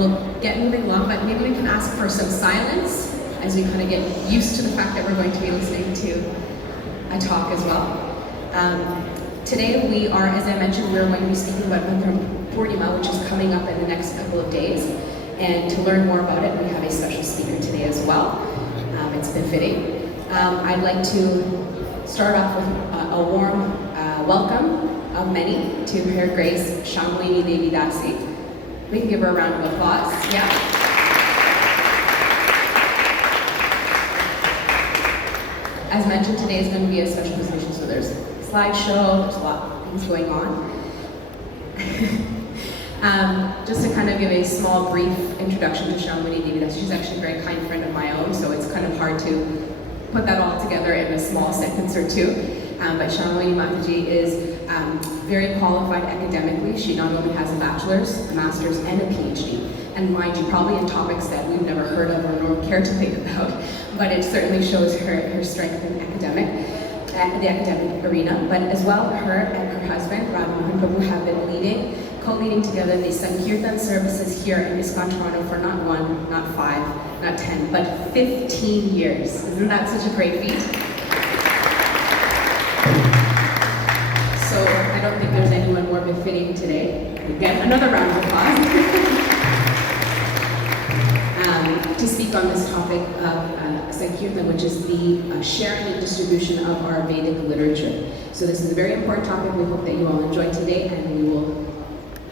we'll get moving along, but maybe we can ask for some silence as we kind of get used to the fact that we're going to be listening to a talk as well. Today we are, as I mentioned, we're going to be speaking about Purnima, which is coming up in the next couple of days. And to learn more about it, we have a special speaker today as well. It's befitting. I'd like to start off with a warm welcome of many to Her Grace Shamlini Devi Dasi. We can give her a round of applause. Yeah. As mentioned, today is going to be a special presentation, so there's a slideshow, there's a lot of things going on. Just to kind of give a small, brief introduction to Shamlini Devi Dasi. She's actually a very kind friend of my own, so it's kind of hard to put that all together in a small sentence or two. But Shamlini Mataji is very qualified academically. She not only has a bachelor's, a master's, and a PhD. And mind you, probably in topics that we've never heard of or nor care to think about, but it certainly shows her strength in the academic arena. But as well, her and her husband, Radha Mohan Prabhu, have been co-leading together the Sankirtan services here in ISKCON Toronto for not 1, not 5, not 10, but 15 years. Isn't that such a great feat? So I don't think there's anyone more befitting today. Again, another round of applause. To speak on this topic of Sankirtan, which is the sharing and distribution of our Vedic literature. So this is a very important topic. We hope that you all enjoy today, and we will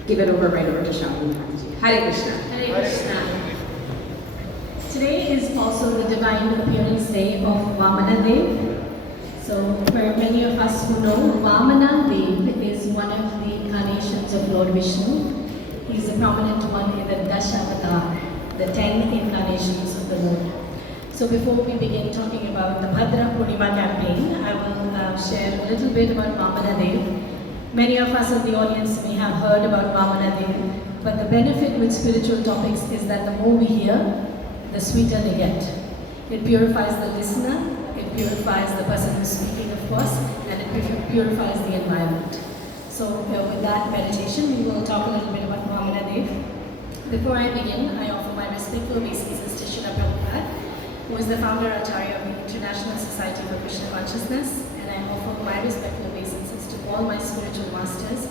give it right over to Shamlini Mataji. Hare Krishna. Hare Krishna. Today is also the divine appearance day of Vamana Dev. So for many of us who know, Vamana Dev is one of the incarnations of Lord Vishnu. He's a prominent one in the Dashavata, the 10 incarnations of the Lord. So before we begin talking about the Bhadra Purnima campaign, I will share a little bit about Vamana Dev. Many of us in the audience may have heard about Vamana Dev, but the benefit with spiritual topics is that the more we hear, the sweeter they get. It purifies the listener, it purifies the person who's speaking, of course, and it purifies the environment. So with that meditation, we will talk a little bit about Vamana Dev. Before I begin, I offer my respectful obeisances to Srila Prabhupada, who is the founder Acharya of the International Society for Krishna Consciousness, and I offer my respectful obeisances to all my spiritual masters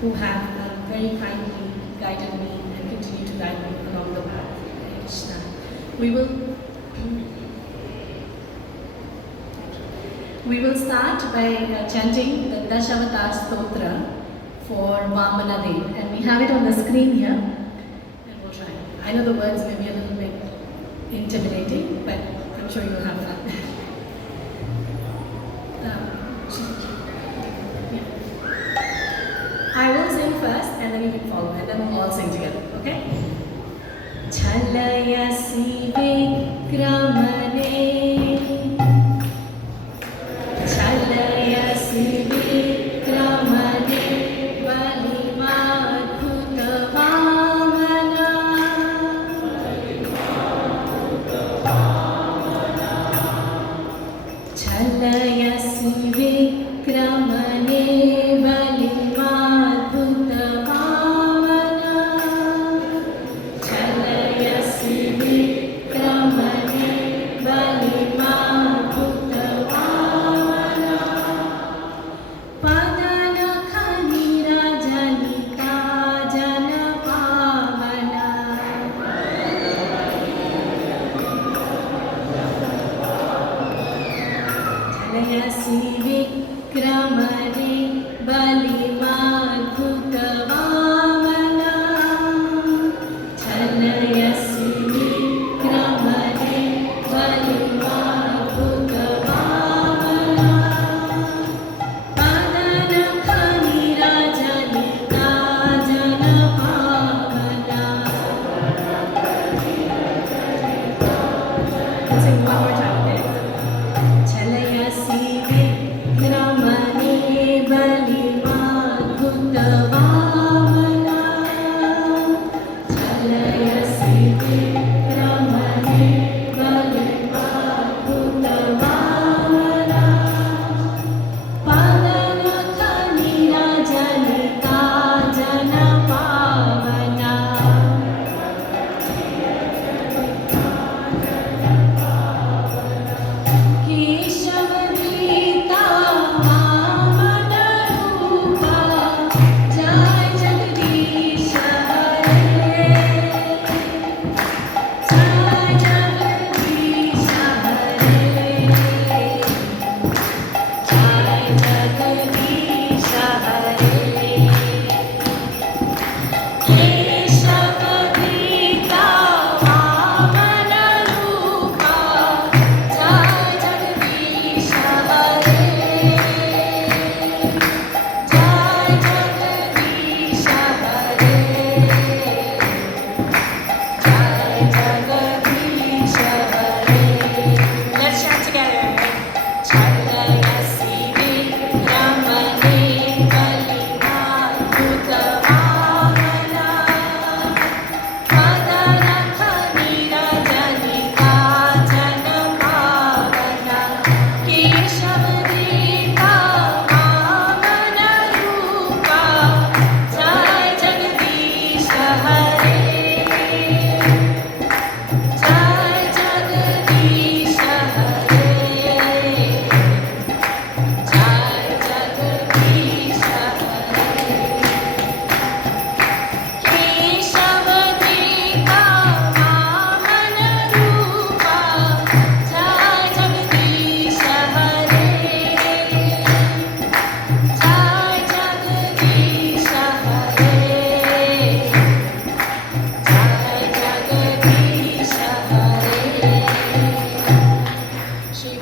who have very kindly guided me and continue to guide me along the path of Hare Krishna. We will start by chanting the Dashavatar Stotra for Vamana Dev, and we have it on the screen here, and we'll try. I know the words may be a little bit intimidating, but I'm sure you'll have fun. I will sing first, and then you can follow, and then we'll all sing together, okay? Chalayasi Vikramane, Chalayasi Vikramane, Valimadhuta Vamana, Chalayasi Vikramane,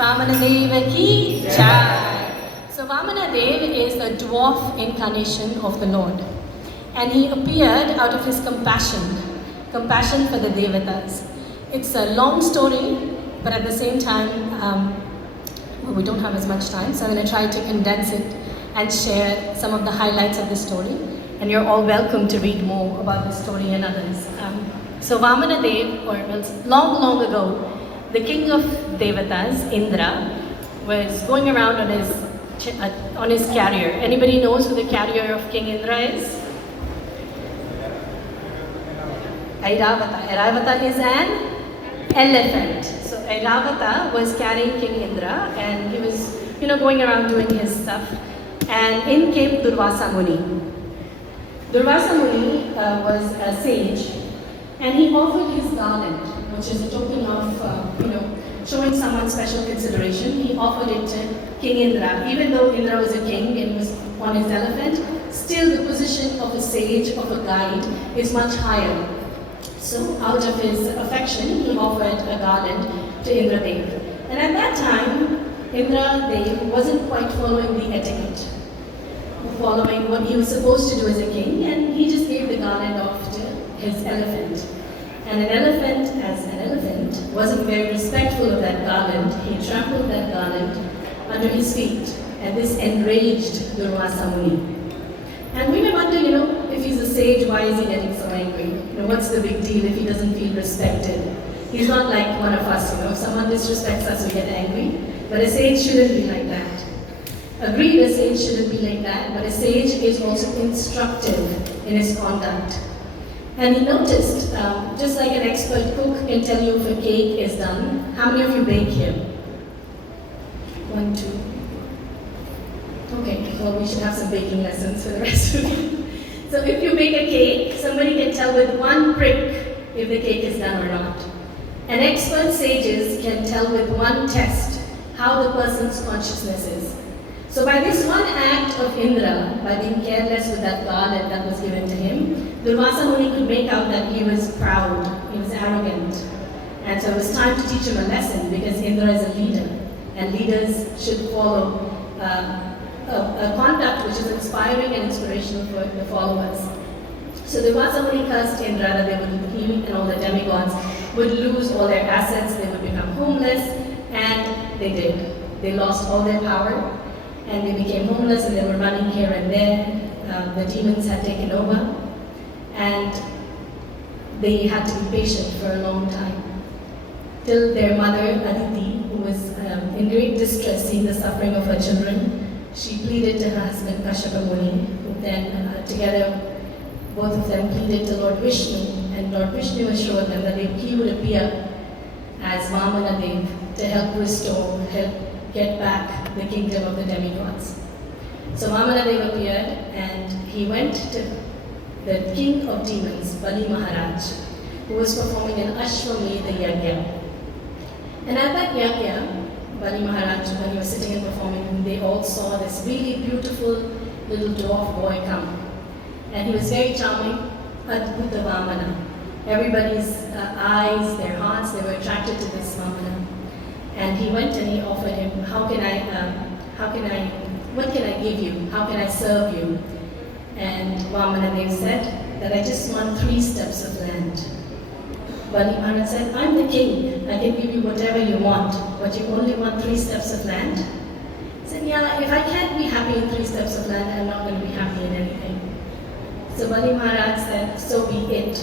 Vamanadeva ki jai. So Vamanadeva is the dwarf incarnation of the Lord. And he appeared out of his compassion for the Devatas. It's a long story, but at the same time, we don't have as much time, so I'm going to try to condense it and share some of the highlights of the story. And you're all welcome to read more about the story and others. So Vamanadeva, long ago, the king of Devatas, Indra, was going around on his carrier. Anybody knows who the carrier of King Indra is? Airavata. Airavata is an elephant. So Airavata was carrying King Indra, and he was, going around doing his stuff. And in came Durvasa Muni. Durvasa Muni was a sage, and he offered his garland, which is a token of, showing someone special consideration. He offered it to King Indra. Even though Indra was a king and he was on his elephant, still the position of a sage, of a guide, is much higher. So out of his affection, he offered a garland to Indra Dev. And at that time, Indra Dev wasn't quite following the etiquette, following what he was supposed to do as a king, and he just gave the garland off to his elephant. And an elephant, as an elephant, wasn't very respectful of that garland. He trampled that garland under his feet, and this enraged Durvasa Muni. And we may wonder, if he's a sage, why is he getting so angry? What's the big deal if he doesn't feel respected? He's not like one of us, if someone disrespects us, we get angry. But a sage shouldn't be like that. Agreed, a sage shouldn't be like that, but a sage is also instructive in his conduct. And he noticed, just like an expert cook can tell you if a cake is done, how many of you bake here? 1, 2. Okay, well, we should have some baking lessons for the rest of you. So if you bake a cake, somebody can tell with one prick if the cake is done or not. And expert sages can tell with one test how the person's consciousness is. So by this one act of Indra, by being careless with that garland that was given to him, Durvasa Muni could make out that he was proud, he was arrogant. And so it was time to teach him a lesson, because Indra is a leader, and leaders should follow a conduct which is inspiring and inspirational for the followers. So Durvasa Muni cursed Indra that he and all the demigods would lose all their assets, they would become homeless, and they did. They lost all their power, and they became homeless, and they were running here and there. The demons had taken over, and they had to be patient for a long time. Till their mother, Aditi, who was in great distress seeing the suffering of her children, she pleaded to her husband Kashyapa Muni, who then together, both of them pleaded to Lord Vishnu, and Lord Vishnu assured them that he would appear as Vamanadev to help restore, help get back the kingdom of the demigods. So Vamanadev appeared, and he went to the king of demons, Bali Maharaj, who was performing an Ashwamedha Yajna. And at that Yajna, Bali Maharaj, when he was sitting and performing, they all saw this really beautiful little dwarf boy come. And he was very charming, Adbhuta Vamana. Everybody's eyes, their hearts, they were attracted to this Vamana. And he went and he offered him, what can I give you? How can I serve you? And Vamanadev said that I just want 3 steps of land. Bali Maharaj said, I'm the king, I can give you whatever you want, but you only want 3 steps of land? He said, yeah, if I can't be happy in 3 steps of land, I'm not going to be happy in anything. So Bali Maharaj said, so be it.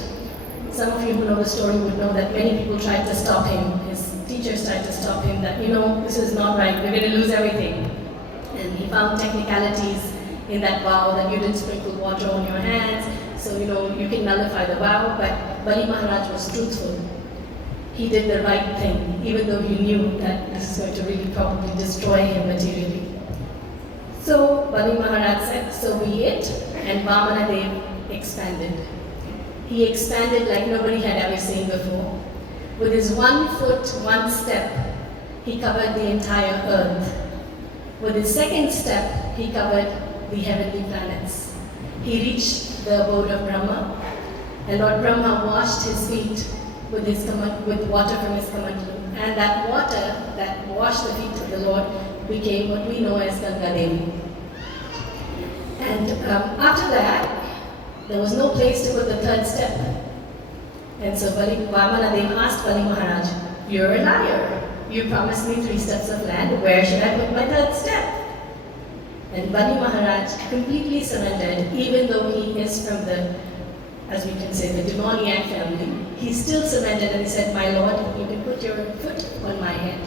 Some of you who know the story would know that many people tried to stop him. His teachers tried to stop him, that, this is not right, we're going to lose everything. And he found technicalities in that vow, that you didn't sprinkle water on your hands. So, you can nullify the vow, but Bali Maharaj was truthful. He did the right thing, even though he knew that this is going to really probably destroy him materially. So Bali Maharaj said, so be it, and Vamana Dev expanded. He expanded like nobody had ever seen before. With his 1 foot, 1 step, he covered the entire earth. With his second step, he covered the heavenly planets. He reached the abode of Brahma, and Lord Brahma washed his feet with water from his kamandalu. And that water that washed the feet of the Lord became what we know as Ganga Devi. And after that, there was no place to put the third step. And so Vamana Dev asked Bali Maharaj, you're a liar. You promised me 3 steps of land. Where should I put my third step? And Bali Maharaj completely surrendered, even though he is from the, as we can say, the demoniac family. He still surrendered and he said, my Lord, you can put your foot on my head.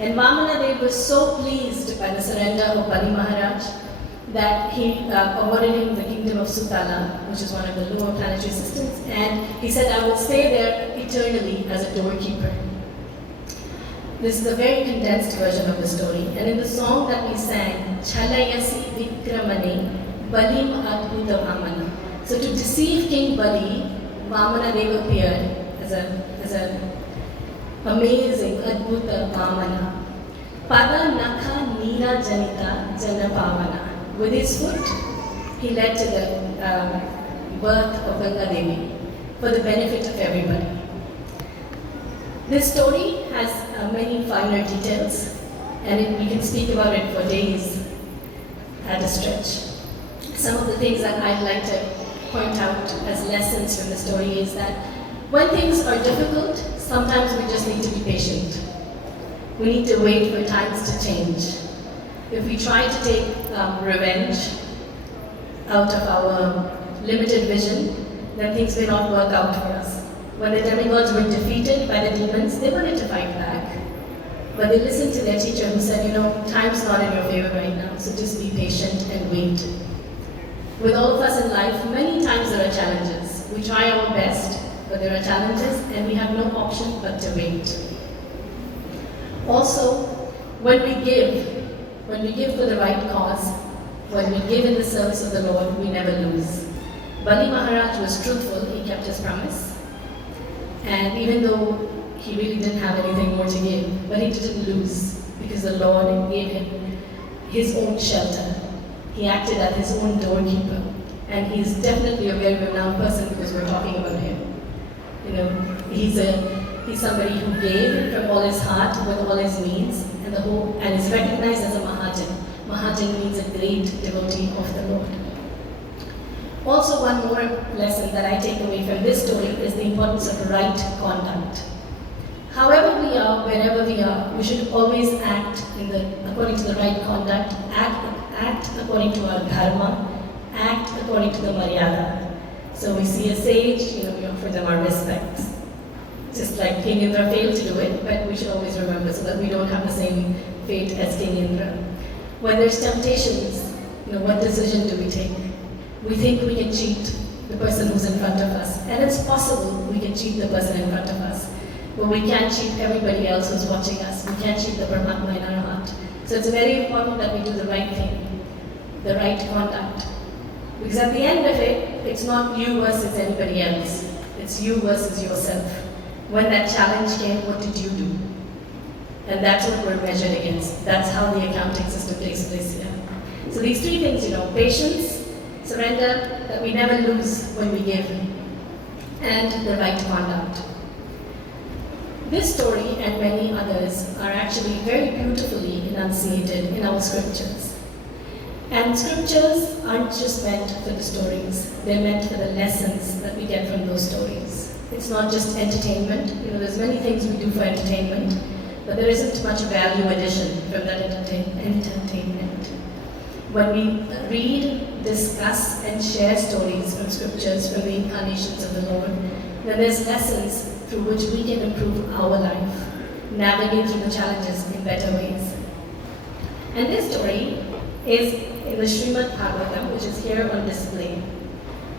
And Vamana Dev was so pleased by the surrender of Bali Maharaj that he awarded him the kingdom of Sutala, which is one of the lower planetary systems, and he said, I will stay there eternally as a doorkeeper. This is a very condensed version of the story, and in the song that we sang, Chalayasi Vikramane Balim Adbhuta Vamana. So to deceive King Bali, Vamana Dev appeared as an amazing Adbhuta Vamana. Pada Nakha Neera Janita Jana Pavana. With his foot, he led to the birth of Ganga Devi for the benefit of everybody. This story has many finer details, and we can speak about it for days at a stretch. Some of the things that I'd like to point out as lessons from the story is that when things are difficult, sometimes we just need to be patient. We need to wait for times to change. If we try to take revenge out of our limited vision, then things may not work out for us. When the demigods were defeated by the demons, they wanted to fight back. But they listened to their teacher who said, time's not in your favor right now, so just be patient and wait. With all of us in life, many times there are challenges. We try our best, but there are challenges and we have no option but to wait. Also, when we give for the right cause, when we give in the service of the Lord, we never lose. Bali Maharaj was truthful, he kept his promise. And even though he really didn't have anything more to give, but he didn't lose because the Lord gave him his own shelter. He acted as his own doorkeeper. And he's definitely a very renowned person because we're talking about him. He's somebody who gave from all his heart with all his needs and is recognized as a Mahajan. Mahajan means a great devotee of the Lord. Also, one more lesson that I take away from this story is the importance of right conduct. However we are, wherever we are, we should always act according to the right conduct, act according to our dharma, act according to the maryada. So we see a sage, we offer them our respects. Just like King Indra failed to do it, but we should always remember so that we don't have the same fate as King Indra. When there's temptations, what decision do we take? We think we can cheat the person who's in front of us, and it's possible we can cheat the person in front of us, but we can't cheat everybody else who's watching us. We can't cheat the Paramatma in our heart. So it's very important that we do the right thing, the right conduct. Because at the end of it, it's not you versus anybody else. It's you versus yourself. When that challenge came, what did you do? And that's what we're measured against. That's how the accounting system takes place here. So these 3 things, patience, surrender, that we never lose when we give, and the right conduct. This story and many others are actually very beautifully enunciated in our scriptures. And scriptures aren't just meant for the stories, they're meant for the lessons that we get from those stories. It's not just entertainment. There's many things we do for entertainment, but there isn't much value addition from that entertainment. When we read, discuss, and share stories from scriptures from the incarnations of the Lord, then there's lessons through which we can improve our life, navigate through the challenges in better ways. And this story is in the Srimad Bhagavatam, which is here on display.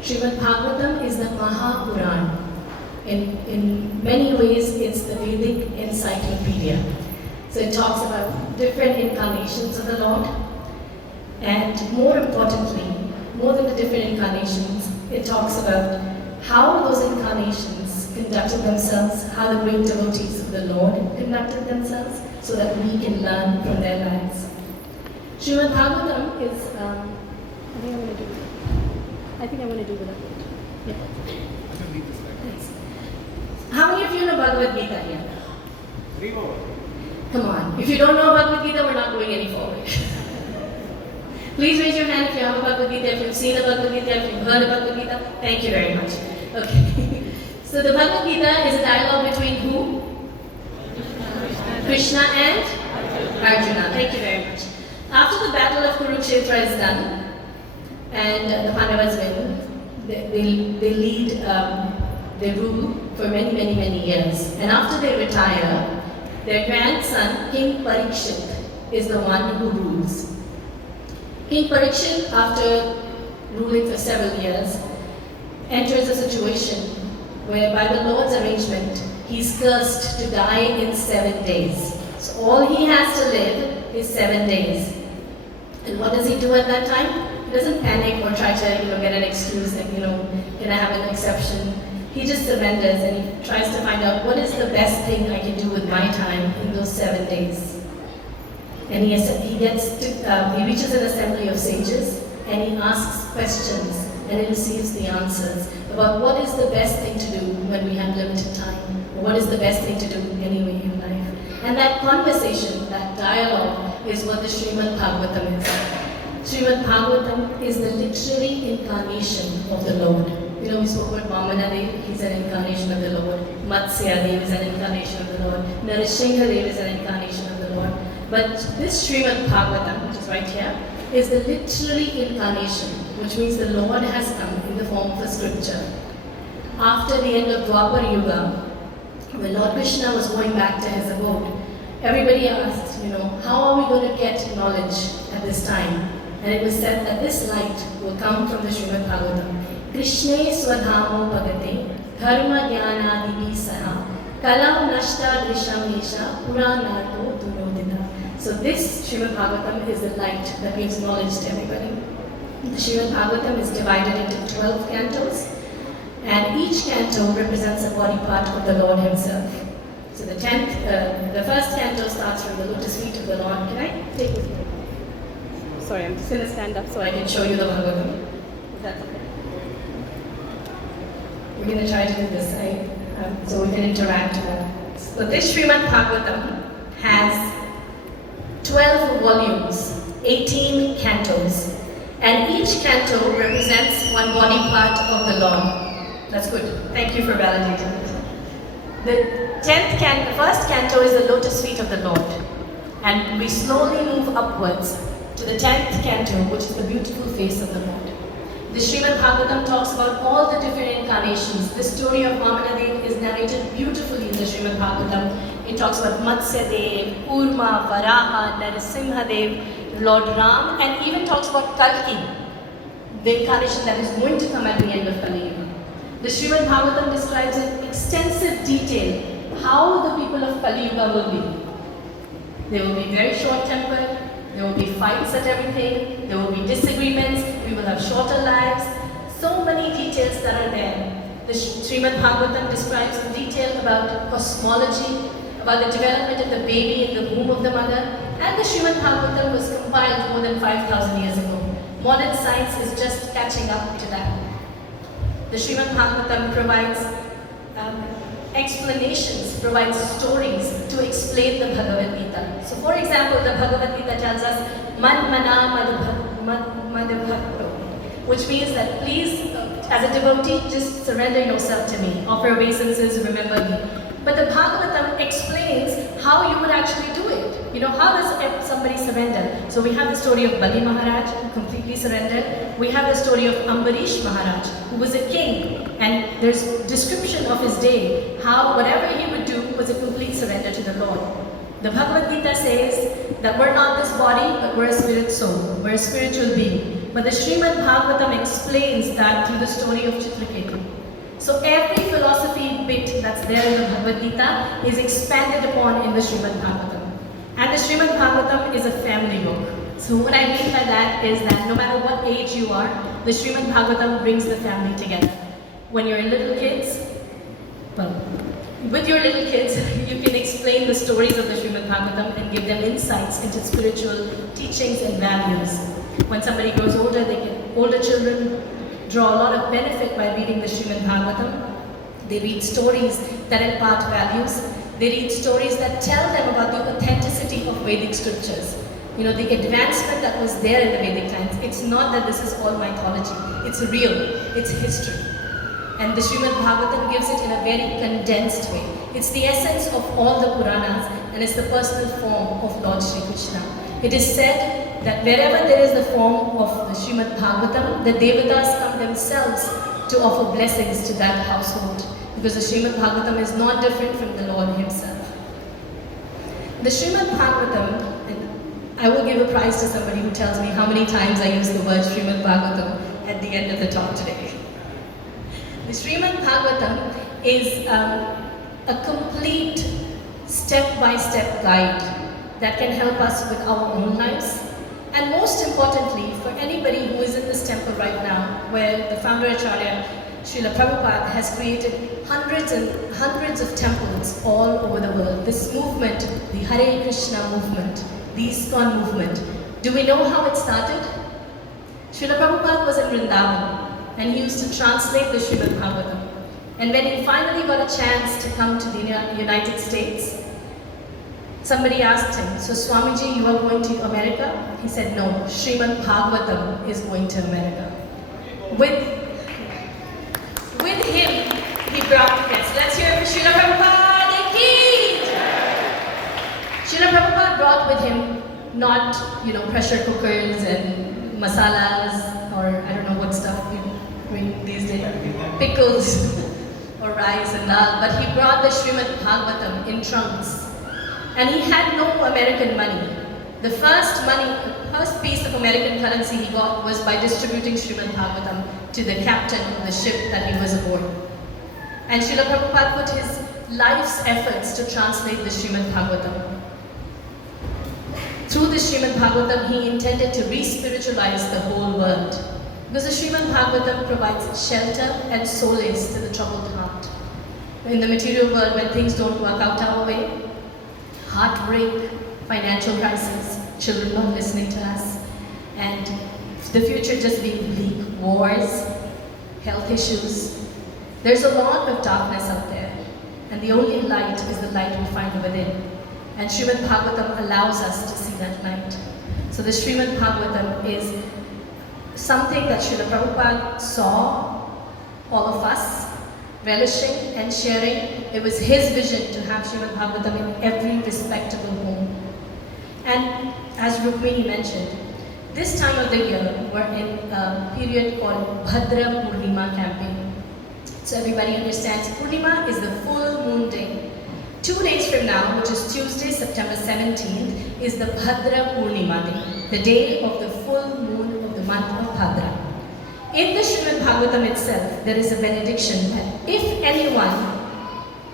Srimad Bhagavatam is the Mahapuran. In many ways, it's the Vedic encyclopedia. So it talks about different incarnations of the Lord, and more importantly, more than the different incarnations, it talks about how those incarnations conducted themselves, how the great devotees of the Lord conducted themselves, so that we can learn from their lives. Srimad Bhagavatam is, I think I'm going to do without it. Yeah. Thanks. How many of you know Bhagavad Gita here? Come on. If you don't know Bhagavad Gita, we're not going any forward. Please raise your hand if you have a Bhagavad Gita, if you've seen a Bhagavad Gita, if you've heard a Bhagavad Gita. Thank you very much. Okay. So the Bhagavad Gita is a dialogue between who? Krishna and Arjuna. Thank you very much. After the battle of Kurukshetra is done, and the Pandavas win, they lead, they rule for many, many, many years. And after they retire, their grandson, King Parikshit, is the one who rules. King Parikshit, after ruling for several years, enters a situation where by the Lord's arrangement, he's cursed to die in 7 days. So all he has to live is 7 days. And what does he do at that time? He doesn't panic or try to get an excuse that, can I have an exception? He just surrenders and he tries to find out what is the best thing I can do with my time in those 7 days. And he reaches an assembly of sages and he asks questions and he receives the answers about what is the best thing to do when we have limited time, or what is the best thing to do anyway in life. And that conversation, that dialogue, is what the Srimad Bhagavatam is. Srimad Bhagavatam is the literary incarnation of the Lord. We spoke about Vamanadev, he's an incarnation of the Lord. Matsyadev is an incarnation of the Lord. Narasimhadev is an incarnation of the Lord. But this Srimad Bhagavatam, which is right here, is the literary incarnation, which means the Lord has come in the form of a scripture. After the end of Dwapar Yuga, when Lord Krishna was going back to his abode, everybody asked, how are we going to get knowledge at this time? And it was said that this light will come from the Srimad Bhagavatam. Krishne swadhamo bhagate dharma jnana divi saha kalam nashta drishamesha puranarto dunodita. So this Srimad Bhagavatam is the light that gives knowledge to everybody. The Srimad Bhagavatam is divided into 12 cantos, and each canto represents a body part of the Lord himself. So the first canto starts from the lotus feet of the Lord. Can I take this? Sorry, I'm just going to stand up so I can show you the Bhagavatam. If that's okay. We're going to try to do this so we can interact more. So this Srimad Bhagavatam has 12 volumes, 18 cantos, and each canto represents one body part of the Lord. That's good. Thank you for validating it. The first canto is the lotus feet of the Lord, and we slowly move upwards to the 10th canto, which is the beautiful face of the Lord. The Srimad Bhagavatam talks about all the different incarnations. The story of Vamanadev is narrated beautifully in the Srimad Bhagavatam. It talks about Matsyadev, Kurma, Varaha, Narasimhadev, Lord Ram, and even talks about Kalki, the incarnation that is going to come at the end of Kali Yuga. The Srimad Bhagavatam describes in extensive detail how the people of Kali Yuga will be. They will be very short-tempered. There will be fights at everything, there will be disagreements, we will have shorter lives. So many details that are there. The Srimad Bhagavatam describes in detail about cosmology, about the development of the baby in the womb of the mother, and the Srimad Bhagavatam was compiled more than 5,000 years ago. Modern science is just catching up to that. The Srimad Bhagavatam provides explanations, provides stories to explain the Bhagavad Gita. So for example, the Bhagavad Gita tells us, Mad Mana Madhubhakto, which means that please, as a devotee, just surrender yourself to me, offer obeisances, remember me. But the Bhagavatam explains how you would actually do it. How does somebody surrender? So we have the story of Bali Maharaj, who completely surrendered. We have the story of Ambarish Maharaj, who was a king. And there's description of his day, how whatever he would do was a complete surrender to the Lord. The Bhagavad Gita says that we're not this body, but we're a spirit soul. We're a spiritual being. but the Srimad Bhagavatam explains that through the story of Chitraketu. So every philosophy bit that's there in the Bhagavad Gita is expanded upon in the Srimad Bhagavatam. And the Srimad Bhagavatam is a family book. So what I mean by that is that no matter what age you are, the Srimad Bhagavatam brings the family together. When you're little kids, well, with your little kids, you can explain the stories of the Srimad Bhagavatam and give them insights into spiritual teachings and values. When somebody grows older, older children draw a lot of benefit by reading the Srimad Bhagavatam. They read stories that impart values. They read stories that tell them about the authenticity of Vedic scriptures. You know, the advancement that was there in the Vedic times. It's not that this is all mythology. It's real. It's history. And the Srimad Bhagavatam gives it in a very condensed way. It's the essence of all the Puranas, and it's the personal form of Lord Shri Krishna. It is said that wherever there is the form of the Srimad Bhagavatam, the Devatas come themselves to offer blessings to that household, because the Srimad Bhagavatam is not different from the Lord himself. The Srimad Bhagavatam, and I will give a prize to somebody who tells me how many times I use the word Srimad Bhagavatam at the end of the talk today. The Srimad Bhagavatam is a complete step-by-step guide that can help us with our own lives. And most importantly, for anybody who is in this temple right now, where the founder Acharya, Srila Prabhupada, has created hundreds and hundreds of temples all over the world. This movement, the Hare Krishna movement, the ISKCON movement, do we know how it started? Srila Prabhupada was in Vrindavan, and he used to translate the Srimad Bhagavatam. And when he finally got a chance to come to the United States, somebody asked him, so Swamiji, you are going to America? He said, no, Srimad Bhagavatam is going to America. With him, he brought, yes, let's hear it for Srila Prabhupada ki! Srila Prabhupada brought with him not, pressure cookers and masalas, or I don't know what stuff we bring these days, pickles or rice and dal, but he brought the Srimad Bhagavatam in trunks. And he had no American money. The first piece of American currency he got was by distributing Srimad Bhagavatam to the captain of the ship that he was aboard. And Srila Prabhupada put his life's efforts to translate the Srimad Bhagavatam. Through the Srimad Bhagavatam, he intended to re-spiritualize the whole world. Because the Srimad Bhagavatam provides shelter and solace to the troubled heart. In the material world, when things don't work out our way, heartbreak, financial crisis, children not listening to us, and the future just being bleak, wars, health issues. There's a lot of darkness out there, and the only light is the light we find within. And Srimad Bhagavatam allows us to see that light. So the Srimad Bhagavatam is something that Srila Prabhupada saw all of us relishing and sharing. It was his vision to have Srimad Bhagavatam in every respectable home. And as Rukmini mentioned, this time of the year we're in a period called Bhadra Purnima campaign. So everybody understands Purnima is the full moon day. 2 days from now, which is Tuesday, September 17th, is the Bhadra Purnima day, the day of the full moon of the month of Bhadra. In the Srimad Bhagavatam itself, there is a benediction that if anyone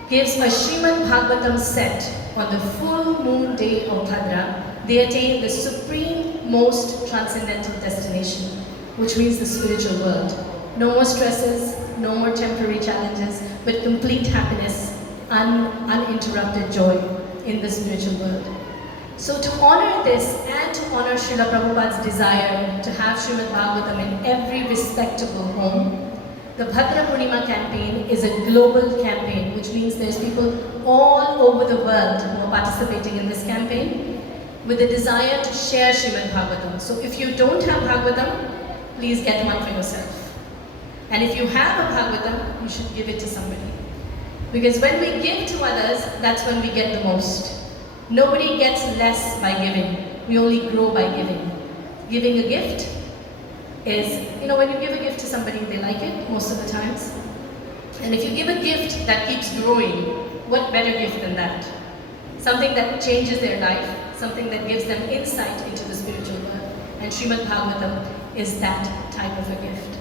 gives a Srimad Bhagavatam set on the full moon day of Bhadra, they attain the supreme, most transcendental destination, which means the spiritual world. No more stresses, no more temporary challenges, but complete happiness, uninterrupted joy in the spiritual world. So to honor this and to honor Srila Prabhupada's desire to have Srimad Bhagavatam in every respectable home, the Bhadra Purnima campaign is a global campaign, which means there's people all over the world who are participating in this campaign with the desire to share Srimad Bhagavatam. So if you don't have Bhagavatam, please get one for yourself. And if you have a Bhagavatam, you should give it to somebody. Because when we give to others, that's when we get the most. Nobody gets less by giving. We only grow by giving. Giving a gift is, when you give a gift to somebody, they like it most of the times. And if you give a gift that keeps growing, what better gift than that? Something that changes their life, something that gives them insight into the spiritual world. And Srimad Bhagavatam is that type of a gift.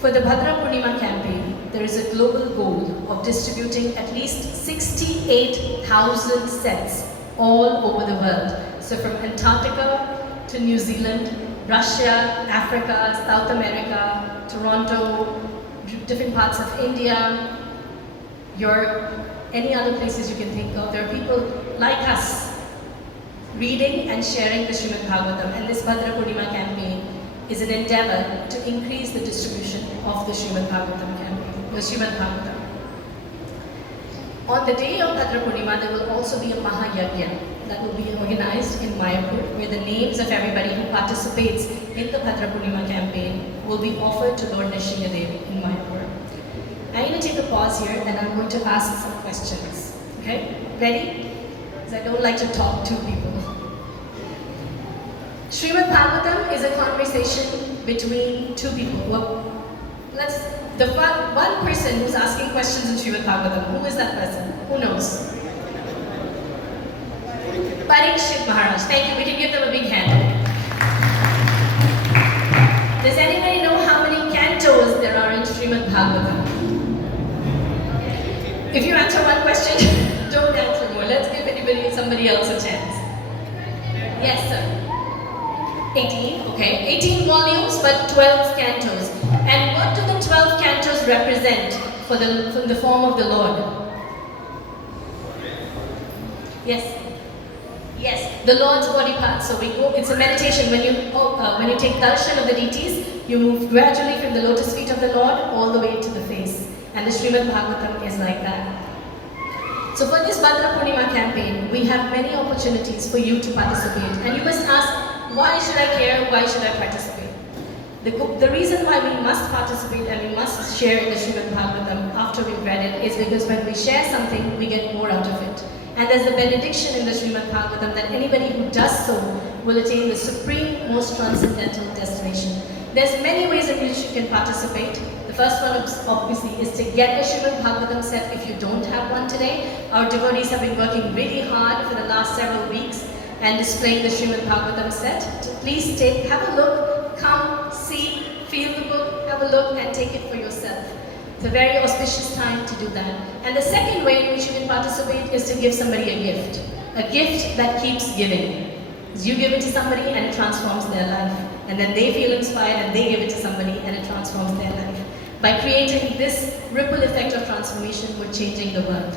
For the Bhadra Purnima campaign, there is a global goal of distributing at least 68,000 sets all over the world. So from Antarctica to New Zealand, Russia, Africa, South America, Toronto, different parts of India, Europe, any other places you can think of. There are people like us reading and sharing the Srimad Bhagavatam, and this Bhadra Purnima campaign is an endeavor to increase the distribution of the Srimad Bhagavatam campaign, the Srimad Bhagavatam. On the day of Bhadra Purnima, there will also be a Mahayagya that will be organized in Mayapur, where the names of everybody who participates in the Bhadra Purnima campaign will be offered to Lord Nrsingadev in Mayapur. I'm going to take a pause here and I'm going to ask some questions. Okay? Ready? Because I don't like to talk to people. Srimad Bhagavatam is a conversation between two people. Well, one person who's asking questions in Srimad Bhagavatam, who is that person? Who knows? Parikshit Maharaj. Thank you. We can give them a big hand. Does anybody know how many cantos there are in Srimad Bhagavatam? If you answer one question, don't answer more. Let's give somebody else a chance. Yes, sir. 18, okay. 18 volumes, but 12 cantos. And what do the 12 cantos represent for the form of the Lord? Yes. Yes, the Lord's body parts. So it's a meditation. When you take darshan of the deities, you move gradually from the lotus feet of the Lord all the way to the face. And the Srimad Bhagavatam is like that. So for this Bhadra Purnima campaign, we have many opportunities for you to participate. And you must ask, why should I care? Why should I participate? The reason why we must participate and we must share the Srimad Bhagavatam after we've read it is because when we share something, we get more out of it. And there's a benediction in the Srimad Bhagavatam that anybody who does so will attain the supreme, most transcendental destination. There's many ways in which you can participate. The first one obviously is to get a Srimad Bhagavatam set if you don't have one today. Our devotees have been working really hard for the last several weeks and displaying the Srimad Bhagavatam set. So please have a look, come, see, feel the book, have a look and take it for yourself. It's a very auspicious time to do that. And the second way in which you can participate is to give somebody a gift that keeps giving. You give it to somebody and it transforms their life. And then they feel inspired and they give it to somebody and it transforms their life. By creating this ripple effect of transformation, we're changing the world.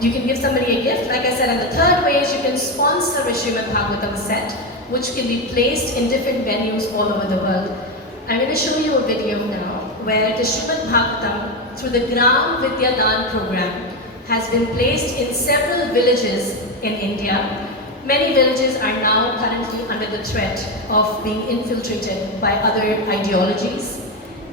You can give somebody a gift, like I said, and the third way is you can sponsor a Srimad Bhagavatam set, which can be placed in different venues all over the world. I'm going to show you a video now, where the Srimad Bhagavatam, through the Gram Vidya Dan program, has been placed in several villages in India. Many villages are now currently under the threat of being infiltrated by other ideologies,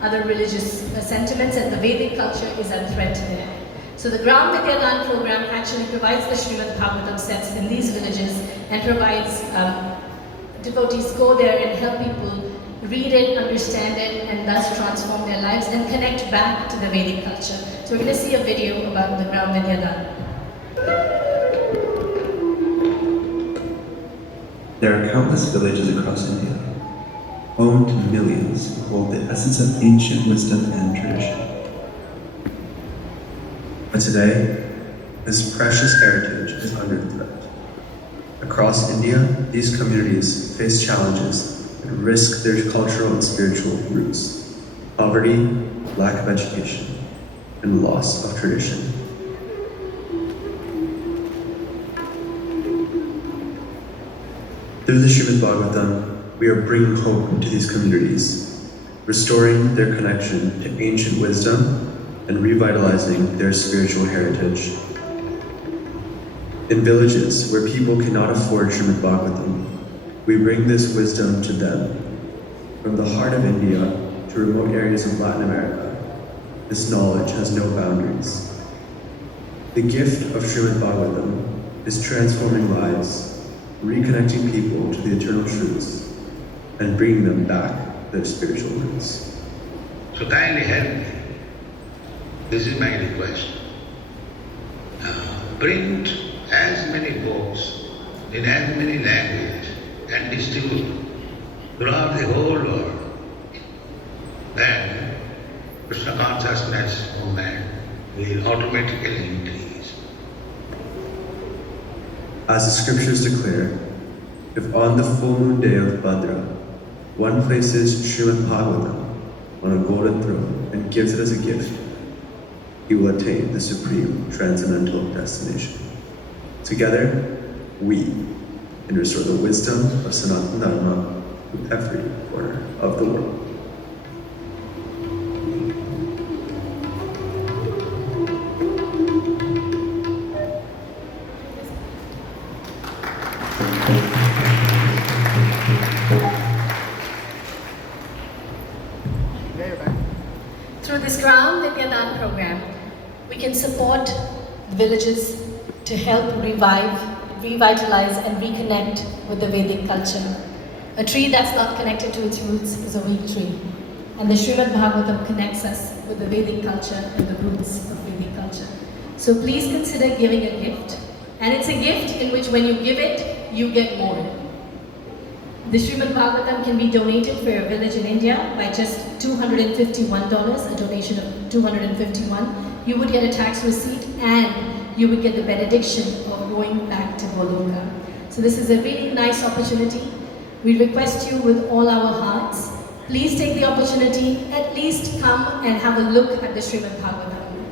other religious sentiments, and the Vedic culture is at threat there. So the Gram Vidya Dan program actually provides the Srimad Bhagavatam sets in these villages and provides devotees go there and help people read it, understand it, and thus transform their lives and connect back to the Vedic culture. So we're going to see a video about the Gram Vidya Dan. There are countless villages across India, home to millions who hold the essence of ancient wisdom and tradition. But today, this precious heritage is under threat. Across India, these communities face challenges that risk their cultural and spiritual roots: poverty, lack of education, and loss of tradition. Through the Srimad Bhagavatam, we are bringing hope to these communities, restoring their connection to ancient wisdom and revitalizing their spiritual heritage. In villages where people cannot afford Srimad Bhagavatam, we bring this wisdom to them. From the heart of India to remote areas of Latin America, this knowledge has no boundaries. The gift of Srimad Bhagavatam is transforming lives, reconnecting people to the eternal truths, and bringing them back to their spiritual roots. So kindly help me. This is my request. Print as many books in as many languages and distribute throughout the whole world, then Krishna consciousness movement will automatically increase. As the scriptures declare, if on the full moon day of Bhadra, one places Srimad Bhagavatam on a golden throne and gives it as a gift, he will attain the supreme transcendental destination. Together, we can restore the wisdom of Sanatana Dharma to every corner of the world. Through this Gram Vidyadan program, we can support the villages to help revitalize and reconnect with the Vedic culture. A tree that's not connected to its roots is a weak tree. And the Srimad Bhagavatam connects us with the Vedic culture and the roots of Vedic culture. So please consider giving a gift. And it's a gift in which when you give it, you get more. The Srimad Bhagavatam can be donated for a village in India by just $251, a donation of $251. You would get a tax receipt and you would get the benediction of going back to Goloka. So this is a really nice opportunity. We request you with all our hearts, please take the opportunity, at least come and have a look at the Srimad Bhagavatam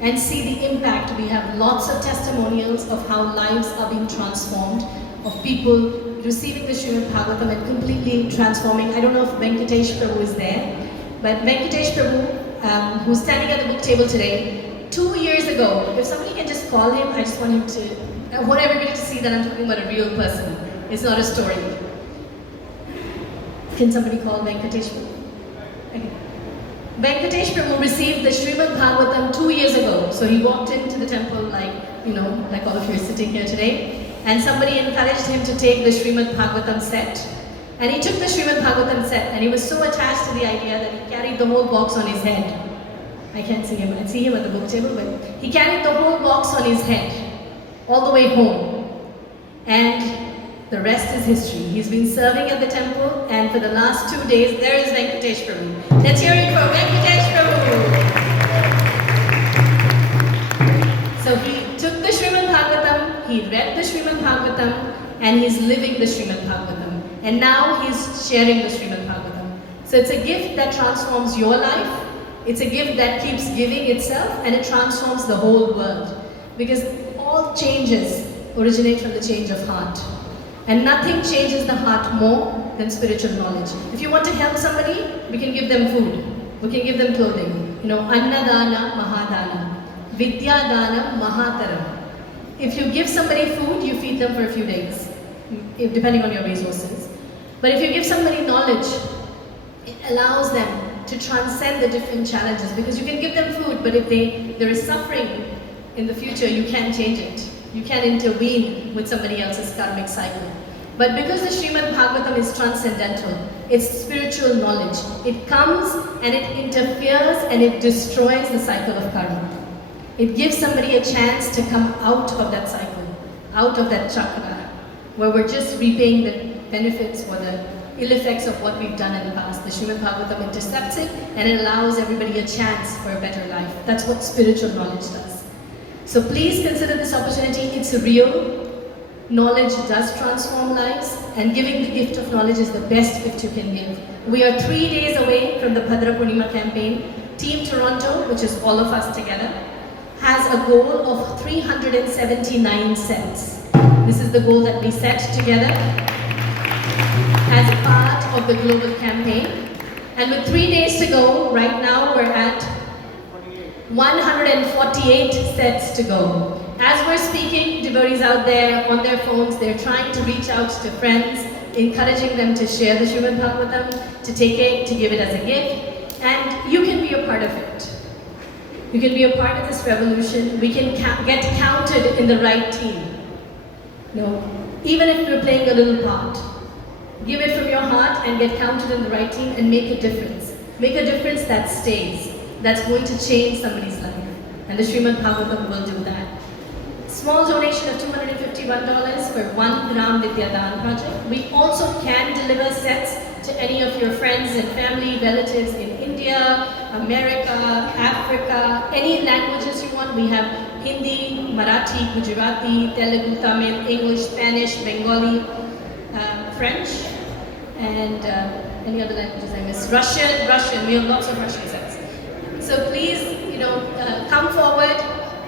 and see the impact. We have lots of testimonials of how lives are being transformed, of people receiving the Srimad Bhagavatam and completely transforming. I don't know if Venkatesh Prabhu is there, but Venkatesh Prabhu, who's standing at the book table today, 2 years ago, if somebody can just call him, I just want him to, I want everybody to see that I'm talking about a real person. It's not a story. Can somebody call Venkatesh Prabhu? Okay. Venkatesh Prabhu received the Srimad Bhagavatam 2 years ago. So he walked into the temple like all of you are sitting here today. And somebody encouraged him to take the Srimad Bhagavatam set. And he took the Srimad Bhagavatam set and he was so attached to the idea that he carried the whole box on his head. I can't see him, I see him at the book table, but he carried the whole box on his head all the way home. And the rest is history. He's been serving at the temple and for the last 2 days, there is Venkatesh Prabhu. Let's hear it for Venkatesh Prabhu. So he took the Srimad Bhagavatam, he read the Srimad Bhagavatam, and he's living the Srimad Bhagavatam. And now he's sharing the Srimad Bhagavatam. So it's a gift that transforms your life. It's a gift that keeps giving itself and it transforms the whole world. Because all changes originate from the change of heart. And nothing changes the heart more than spiritual knowledge. If you want to help somebody, we can give them food. We can give them clothing. Annadana, Mahadana. Vidyadana, Mahataram. If you give somebody food, you feed them for a few days, depending on your resources. But if you give somebody knowledge, it allows them to transcend the different challenges. Because you can give them food, but if there is suffering in the future, you can't change it. You can't intervene with somebody else's karmic cycle. But because the Srimad Bhagavatam is transcendental, it's spiritual knowledge. It comes and it interferes and it destroys the cycle of karma. It gives somebody a chance to come out of that cycle, out of that chakra, where we're just repaying the benefits or the ill effects of what we've done in the past. The Srimad Bhagavatam intercepts it and it allows everybody a chance for a better life. That's what spiritual knowledge does. So please consider this opportunity. It's real. Knowledge does transform lives, and giving the gift of knowledge is the best gift you can give. We are 3 days away from the Bhadra Purnima campaign. Team Toronto, which is all of us together, has a goal of 379 sets. This is the goal that we set together as part of the global campaign. And with 3 days to go, right now we're at 148 sets to go. As we're speaking, devotees out there on their phones, they're trying to reach out to friends, encouraging them to share the Srimad Bhagavatam, to take it, to give it as a gift, and you can be a part of it. You can be a part of this revolution. We can get counted in the right team. Even if we're playing a little part, give it from your heart and get counted in the right team and make a difference. Make a difference that stays, that's going to change somebody's life. And the Srimad Bhagavatam will do that. Small donation of $251 for 1 Gram Vidyadan project. We also can deliver sets to any of your friends and family, relatives in India, America, Africa, any languages you want. We have Hindi, Marathi, Gujarati, Telugu, Tamil, English, Spanish, Bengali, French, and any other languages I missed. Russian. We have lots of Russian sets. So please, come forward.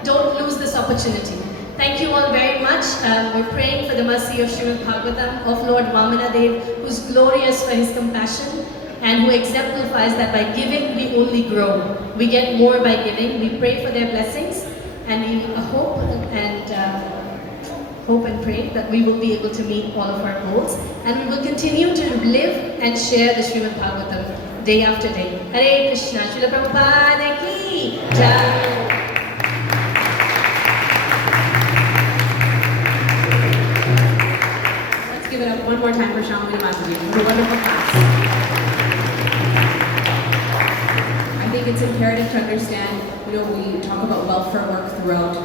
Don't lose this opportunity. Thank you all very much. We're praying for the mercy of Srimad Bhagavatam of Lord Vamanadev, who's glorious for his compassion and who exemplifies that by giving we only grow. We get more by giving. We pray for their blessings, and we hope and pray that we will be able to meet all of our goals, and we will continue to live and share the Srimad Bhagavatam day after day. Hare Krishna. Srila Prabhupada ki jai. Give it up one more time for Shamini Mataji for a wonderful class. I think it's imperative to understand, we talk about welfare work throughout,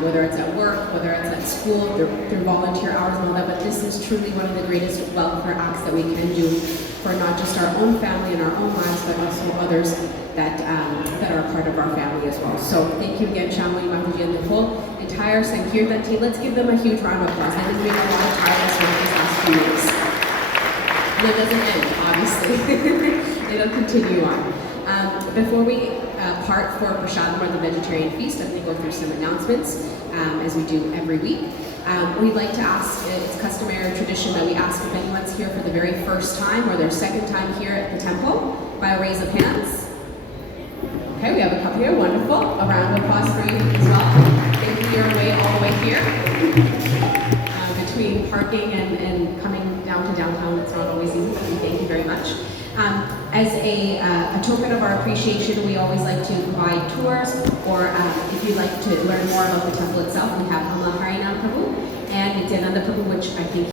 whether it's at work, whether it's at school, through volunteer hours and all that, but this is truly one of the greatest welfare acts that we can do for not just our own family and our own lives, but also others that are a part of our family as well. So thank you again, Shamini Mataji and the whole entire Sankirtan team. Let's give them a huge round of applause. They've been doing a lot of tireless work these last few weeks. And it doesn't end, obviously. It'll continue on. Before we part for Prashadam, or the vegetarian feast, I'm going to go through some announcements, as we do every week. We'd like to ask, it's customary tradition that we ask if anyone's here for the very first time or their second time here at the temple by a raise of hands. Okay, we have a couple here, wonderful. A round of applause for you as well. Thank you, your way all the way here. Between parking and coming down to downtown, it's not always easy, but we thank you very much. As a token of our appreciation, we always like to provide tours, or if you'd like to learn more about the temple itself, we have Harinam Prabhu and Nityananda Prabhu, which I think